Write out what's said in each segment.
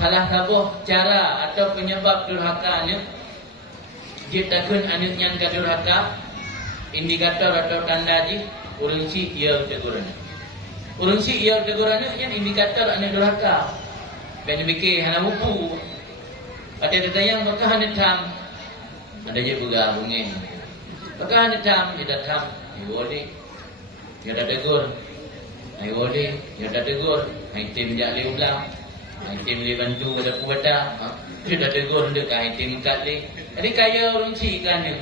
salah satu cara atau penyebab durhaka nya ciptakan anu nyan ka durhaka, indikator atau tanda ji urang si ieu teguran. Urang si ieu teguran nya indikator anu durhaka. Ben mikir hana buku. Ada datang maka hana tam. Ada je bergabungin. Maka hana tam, dia datang, boleh. Dia dah tegur. Ai boleh, dia dah tegur. Ai tim jak le ulang. Ai tim le bantu pada kuwata. Dia dah tegur deuk ai tim kat le. Jadi kaya urang si kan ni.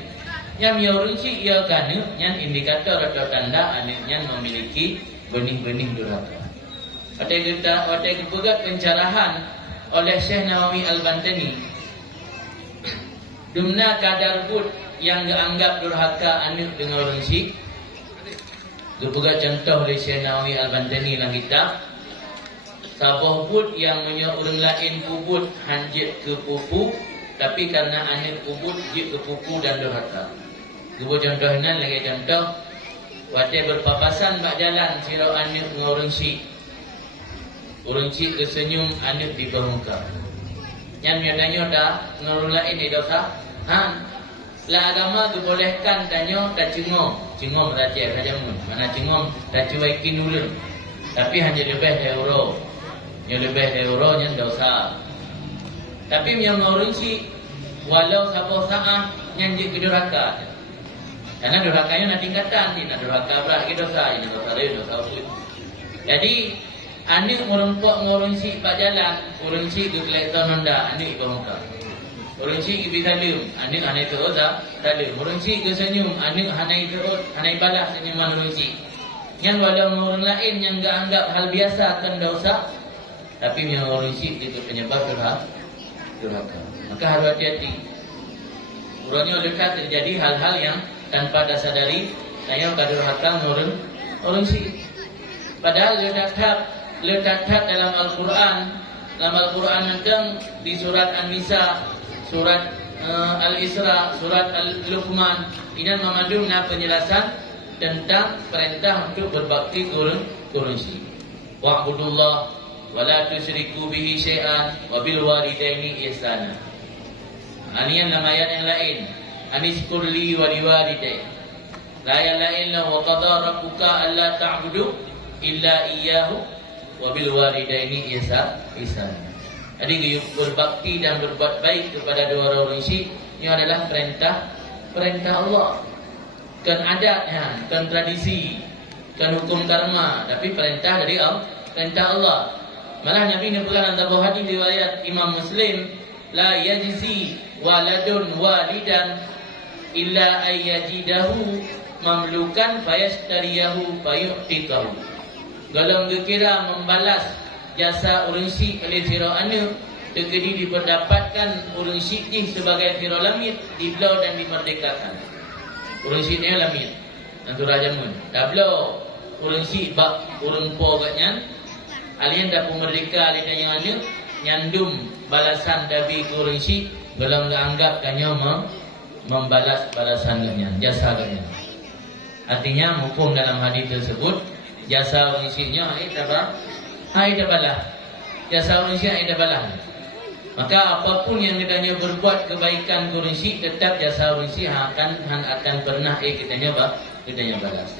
Yang ya urang si ia kan yang indikator atau tanda anu yang memiliki benih-benih durhaka. Ada kepegat pencerahan oleh Syekh Nawawi Al-Bantani. Dumna kadar bud yang dianggap durhaka anu dengan orang si. Kepegat contoh oleh Syekh Nawawi Al-Bantani dalam kitab. Sabah bud yang punya orang lain kubut hanjit ke pupu, tapi karena anu kubut jit ke pupu dan durhaka. Kepegat contohnya lagi contoh. Wadah berpapasan bak jalan sirau anu dengan orang si. Orang cik kesenyum anak di muka. Yang tanya dah ngurus lain ni dosa. La agama dibolehkan tanya dah cengom. Cengom dah cek saja mun. Mana cengom dah cuekin dulu. Tapi hanya lebih dari euro. Yang lebih dari euro yang dosa. Tapi yang orang cik walau sabo saah yang je kedurhaka. Karena durhakanya nak tingkatan ni, nak durhaka berat ke dosa, ini dosa lain dosa usul. Jadi anik orang tua orang si pak jalan, orang si ke kelihatan Honda, anik bermuka. Orang si ke bisalum, anik hanai terus dah, salum. Orang si ke senyum, anik hanai terus, hanai balas senyuman orang si. Yang walau orang lain yang enggak anggap hal biasa akan dosa, tapi yang orang si itu penyebab durhaka. Maka harus hati-hati. Urangnya dekat terjadi hal-hal yang tanpa disadari, saya kadurhaka orang si. Padahal letak dalam Al-Quran. Dalam Al-Quran tentang di surat An-Nisa, surat Al-Isra, surat Al-Luqman. Ini mengandungnya penjelasan tentang perintah untuk berbakti kurunsi. Wa'budullah wa la tusyriku bihi syai'an wa bil walidaini ihsana. Ini nama ayat yang lain. Anishkur li wa liwalidayk. La ilaha illa wa qada rabbuka alla ta'budu illa iyyahu wa bil walidaini ihsana. Jadi berbakti dan berbuat baik kepada dua orang isi ini adalah perintah Allah. Kan adatnya, kan tradisi, kan hukum karma, tapi perintah dari Allah, perintah Allah. Malah Nabi menyebutkan dalam sebuah hadis riwayat Imam Muslim, la yajzi waladun walidan illa ayyajidahu mamlukan fayashtariyahu fayu'tikahu. Kalau kira membalas jasa urunsi oleh sirau anu, tegedi diperdapatkan urunsi ini sebagai sirau lamit, diblau dan dimerdekakan. Urunsi ini lamit, nanti raja mun. Dablau urunsi bak urun po katnya, alien dapat merdeka alien yang anu, nyandum balasan dabi urunsi, belum dianggap kanya membalas balasan katnya, jasa katnya. Artinya hukum dalam hadis tersebut jasa urunsinya dah balah. Jasa urunsi dah balah. Maka apapun yang kitanya berbuat kebaikan urunsi, tetap jasa urunsi akan pernah kitanya balas.